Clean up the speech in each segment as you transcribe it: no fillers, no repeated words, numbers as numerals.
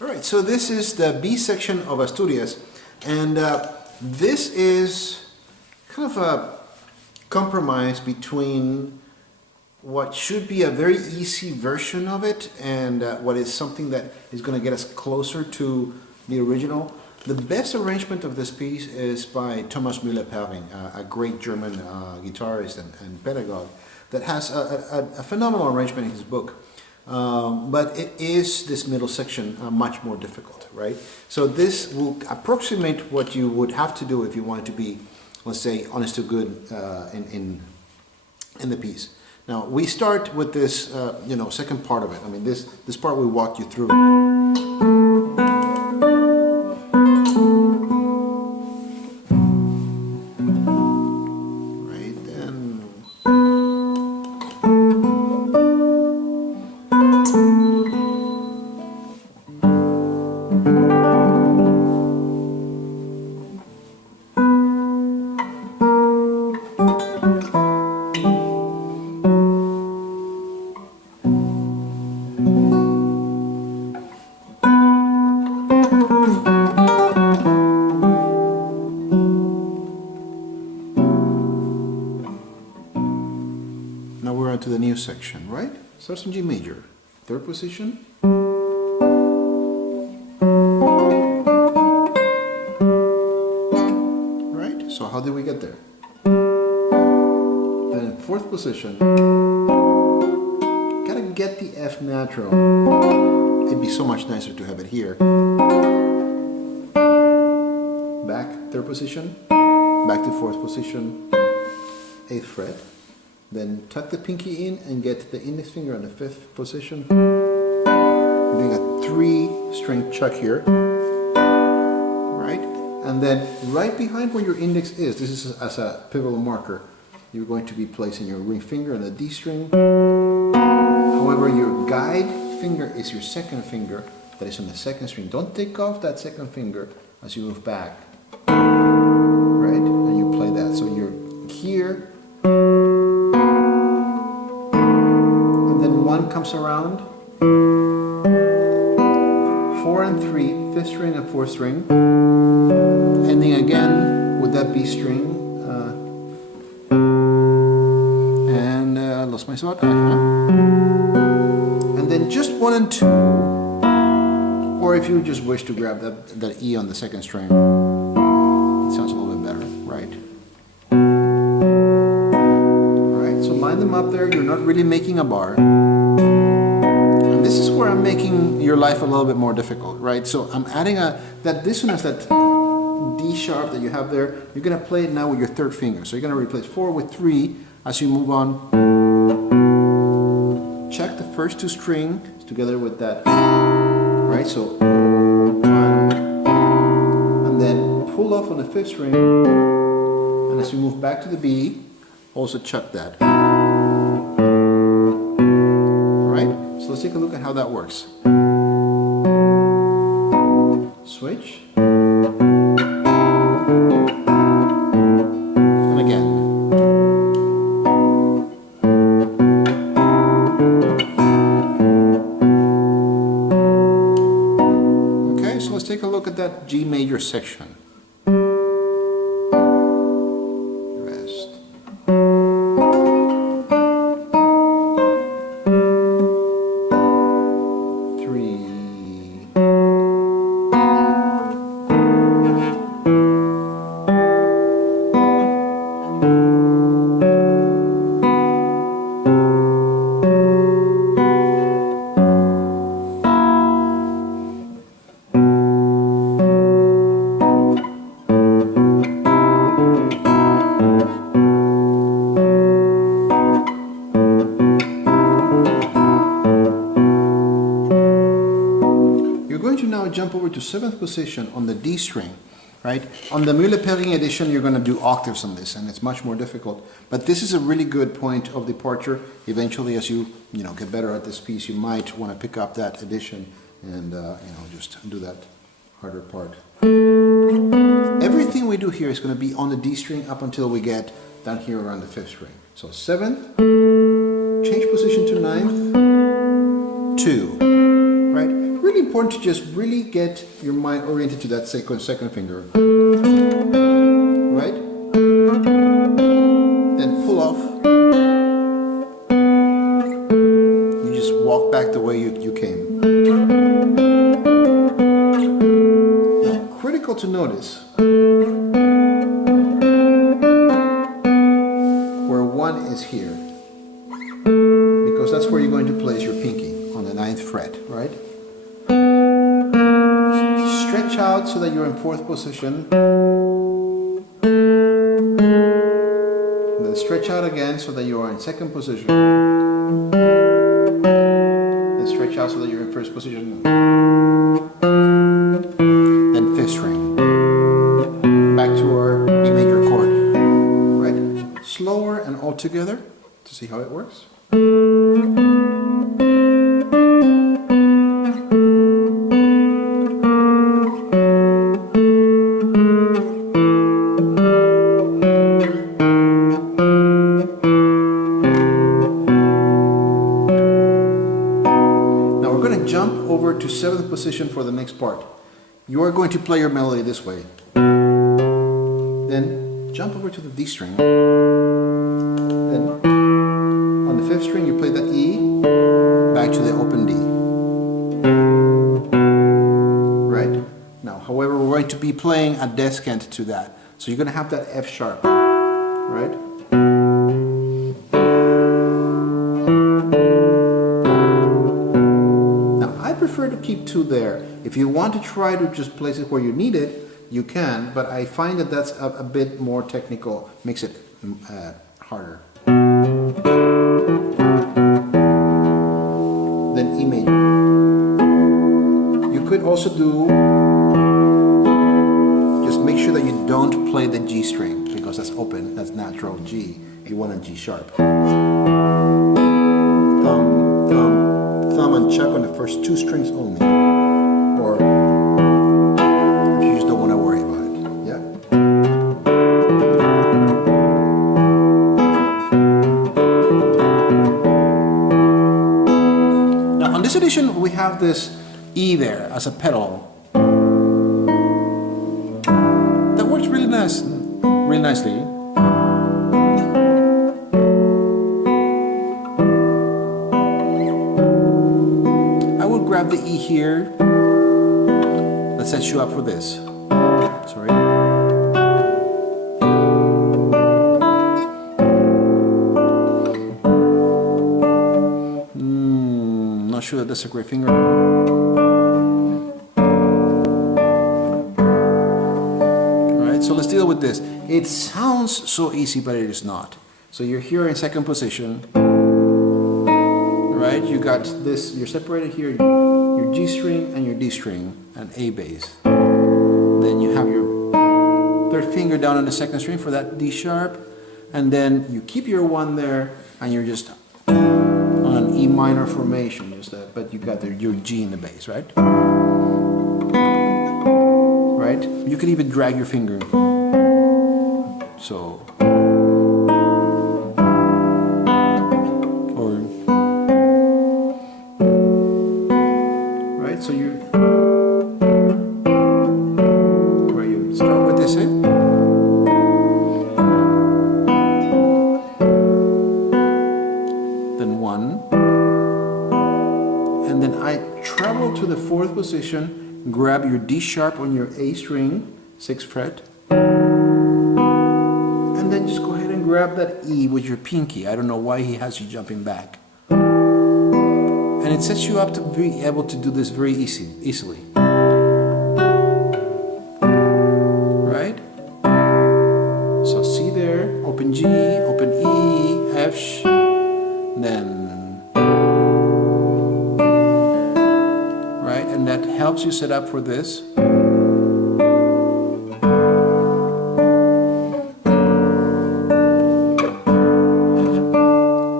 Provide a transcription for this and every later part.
All right, so this is the B section of Asturias, and this is kind of a compromise between what should be a very easy version of it and what is something that is going to get us closer to the original. The best arrangement of this piece is by Thomas Müller-Perling, a great German guitarist and pedagogue that has a phenomenal arrangement in his book. But it is this middle section much more difficult, right? So this will approximate what you would have to do if you wanted to be, let's say, honest to good in the piece. Now we start with this, second part of it. I mean, this part we walked you through. Now we're on to the new section, right? Starts in G major, third position. Right? So how did we get there? Then in fourth position, gotta get the F natural. It'd be so much nicer to have it here. Back, third position, back to fourth position, 8th fret. Then tuck the pinky in and get the index finger on the 5th position. We're doing a 3-string chuck here, right? And then right behind where your index is, this is as a pivotal marker, you're going to be placing your ring finger on the D string. However, your guide finger is your second finger that is on the 2nd string. Don't take off that 2nd finger as you move back, right? And you play that. So you're here. One comes around, 4 and 3, 5th string and 4th string, ending again with that B string, and I lost my spot, and then just 1 and 2, or if you just wish to grab that E on the 2nd string, it sounds a little bit better, right? Alright, so line them up there, you're not really making a bar. This is where I'm making your life a little bit more difficult, right? So I'm adding that dissonance, that D sharp that you have there, you're going to play it now with your 3rd finger. So you're going to replace 4 with 3 as you move on. Check the first 2 strings together with that, right? So, and then pull off on the 5th string, and as you move back to the B, also chuck that. So let's take a look at how that works. Switch. And again. Okay, so let's take a look at that G major section. Jump over to 7th position on the D string, right? On the Müller-Perling edition, you're going to do octaves on this, and it's much more difficult. But this is a really good point of departure. Eventually, as you get better at this piece, you might want to pick up that edition and just do that harder part. Everything we do here is going to be on the D string up until we get down here around the 5th string. So 7th, change position to 9th, 2, right? Really important to just really get your mind oriented to that second finger. Right? Then pull off. You just walk back the way you came. Now, critical to notice where 1 is here. Because that's where you're going to place your pinky, on the 9th fret, right? Stretch out so that you're in 4th position. And then stretch out again so that you are in 2nd position. Then stretch out so that you're in 1st position. Then 5th string. Back to our E major chord. Right? Slower and all together to see how it works. To 7th position for the next part. You are going to play your melody this way. Then jump over to the D string. Then on the 5th string you play that E, back to the open D. Right? Now, however, we're going to be playing a descant to that. So you're going to have that F sharp. Right? To keep 2 there. If you want to try to just place it where you need it, you can, but I find that that's a bit more technical, makes it harder. Then E major. You could also do, just make sure that you don't play the G string, because that's open, that's natural G. You want a G sharp. Thumb and chuck on the first 2 strings only, or if you just don't want to worry about it. Yeah. Now on this edition we have this E there as a pedal. That works really nicely. Grab the E here. That sets you up for this. Sorry. Not sure that that's a great finger. Alright, so let's deal with this. It sounds so easy, but it is not. So you're here in 2nd position. Right, you got this, you're separated here, your G string and your D string and A bass. Then you have your 3rd finger down on the 2nd string for that D sharp, and then you keep your 1 there and you're just on an E minor formation, but you got your G in the bass, right? Right? You can even drag your finger. So so where you start with this, then 1, and then I travel to the 4th position, grab your D sharp on your A string, 6th fret, and then just go ahead and grab that E with your pinky. I don't know why he has you jumping back. And it sets you up to be able to do this very easily. Right? So C there, open G, open E, F, then, right? And that helps you set up for this.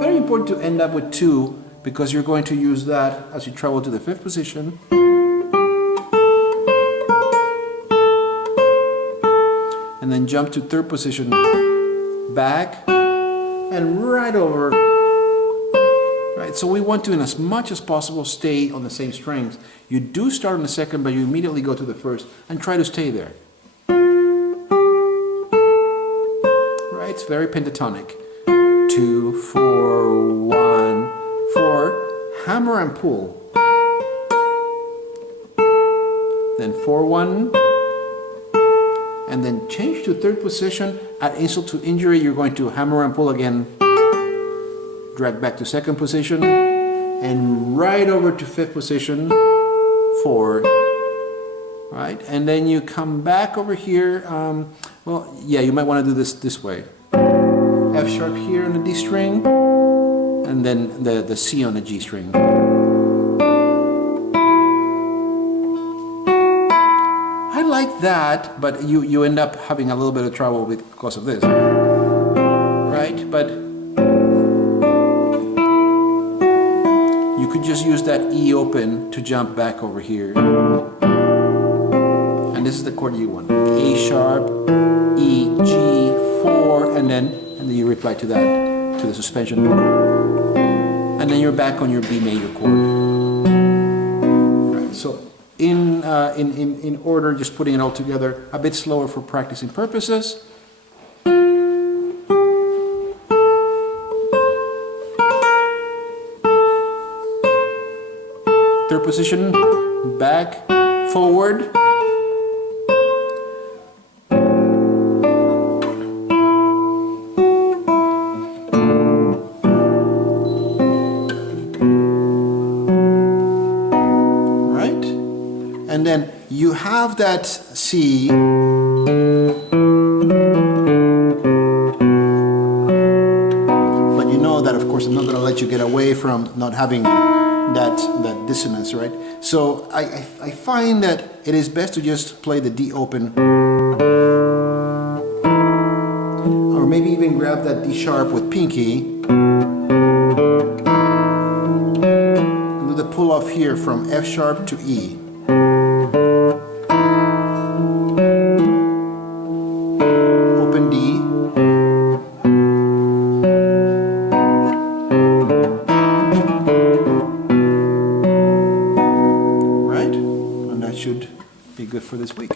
Very important to end up with 2, because you're going to use that as you travel to the 5th position. And then jump to 3rd position, back, and right over. Right, right? So we want to, in as much as possible, stay on the same strings. You do start on the second, but you immediately go to the first and try to stay there. Right? It's very pentatonic. 2, 4, 1, 4. Hammer and pull. Then 4, 1. And then change to third position. At insult to injury, you're going to hammer and pull again. Drag back to second position. And right over to fifth position. 4. Right? And then you come back over here. Well, yeah, you might want to do this way. F sharp here on the D string. And then the C on the G string. I like that, but you end up having a little bit of trouble because of this. Right? But you could just use that E open to jump back over here. And this is the chord you want. A sharp, E, G, 4, and then you reply to that, to the suspension. And then you're back on your B major chord. Right, so in order, just putting it all together, a bit slower for practicing purposes. Third position, back, forward. And then you have that C, but you know that, of course, I'm not going to let you get away from not having that dissonance, right? So I find that it is best to just play the D open, or maybe even grab that D sharp with pinky, and do the pull off here from F sharp to E. Open D, right? And that should be good for this week.